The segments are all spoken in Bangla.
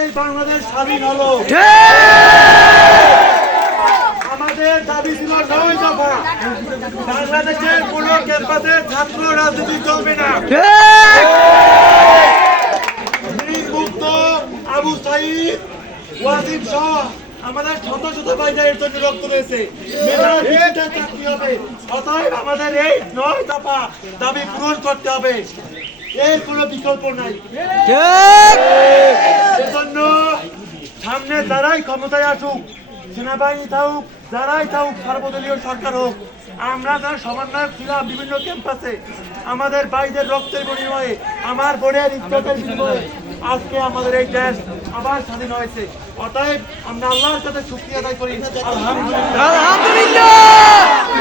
এই বাংলাদেশ স্বাধীন হলো। আমাদের দাবি ছিল নয় ছাত্র রাজনীতি চলবে না। মুক্ত আবু সাইদ, ওয়াসিম সহ আমাদের শত শত এর জন্য রক্ত রয়েছে। চাকরি হবে। অতএব আমাদের এই নয় দফা দাবি পূরণ করতে হবে। এর কোনো বিকল্প নাই। এজন্য সামনে যারাই ক্ষমতায় আসুক সেনাবাহিনী থাকুক যারাই থাকুক সর্বদলীয় সরকার হোক আমরা যারা সমন্বয়ক ছিলাম বিভিন্ন ক্যাম্পাসে আমাদের ভাইদের রক্তের বিনিময়ে আমার বোনের ইজ্জতের বিনিময়ে আজকে আমাদের এই দেশ আবার স্বাধীন হয়েছে। অতএব আমরা আল্লাহর কাছে শুক্রিয়া আদায় করি। আলহামদুলিল্লাহ।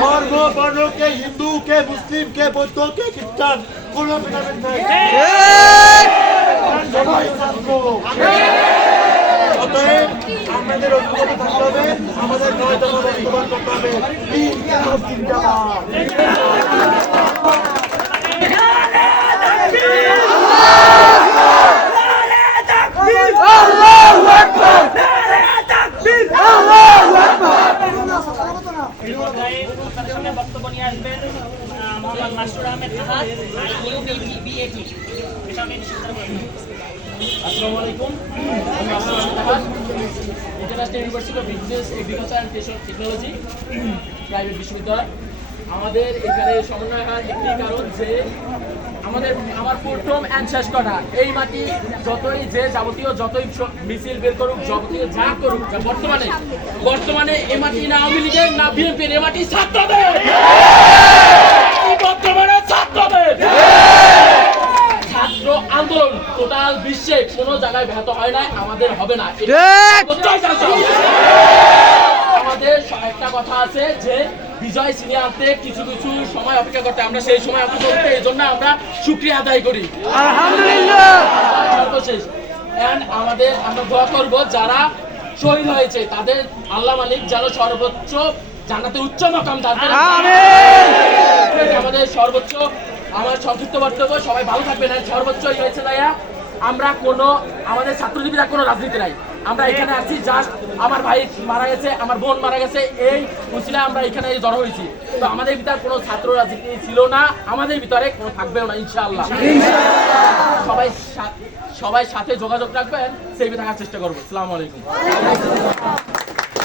ধর্ম বর্ণ কে হিন্দু কে মুসলিম কে বৌদ্ধ কে খ্রিস্টান কোনো ভেদাভেদ নাই সবাই ছাত্র অতএব আমাদের ঐক্যবদ্ধ থাকতে হবে আমাদের নয় দফা বাস্তবায়ন করতে হবে international university business technology private বিশ্ববিদ্যালয় আমাদের এখানে একটি কারণ যে আমাদের আমার প্রথম এই মাটি যতই যে যাবতীয় যতই মিছিল বের করুক যাবতীয় যা করুক বর্তমানে বর্তমানে এ মাটি না আওয়ামী লীগের, না বিএনপির, এ মাটি ছাত্রদের এই বর্তমানে ছাত্রদের ছাত্র আন্দোলন টোটাল বিশ্বে কোনো জায়গায় ব্যাহত হয় না আমাদের হবে না। জানতে। আমাদের একটা কথা আছে যে বিজয় সিনিয়ে আনতে কিছু কিছু সময় অপেক্ষা করতে আমরা সেই সময় অপেক্ষা করতে এই জন্য আমরা শুক্রিয়া আদায় করি। আলহামদুলিল্লাহ! সর্বশেষ আমাদের আমরা দোয়া করব যারা শহীদ হয়েছে তাদের আল্লাহ মালিক যেন সর্বোচ্চ জান্নাতে উচ্চ মকাম তাদের আমাদের সর্বোচ্চ আমার সংক্ষিপ্ত বক্তব্য সবাই ভালো থাকবেন। আর সর্বোচ্চ হয়েছে আমরা কোনো, আমাদের ছাত্রজীবীরা কোনো রাজনীতি নাই। আমরা এখানে আছি জাস্ট আমার ভাই মারা গেছে, আমার বোন মারা গেছে, এই মুসিলা আমরা এখানে জড়ো হয়েছি। তো আমাদের ভিতরে কোনো ছাত্র রাজনীতি ছিল না, আমাদের ভিতরে কোনো থাকবেও না, ইনশাআল্লাহ। সবাই সবাই সাথে যোগাযোগ রাখবেন, সেই থাকার চেষ্টা করব। আসসালামু আলাইকুম।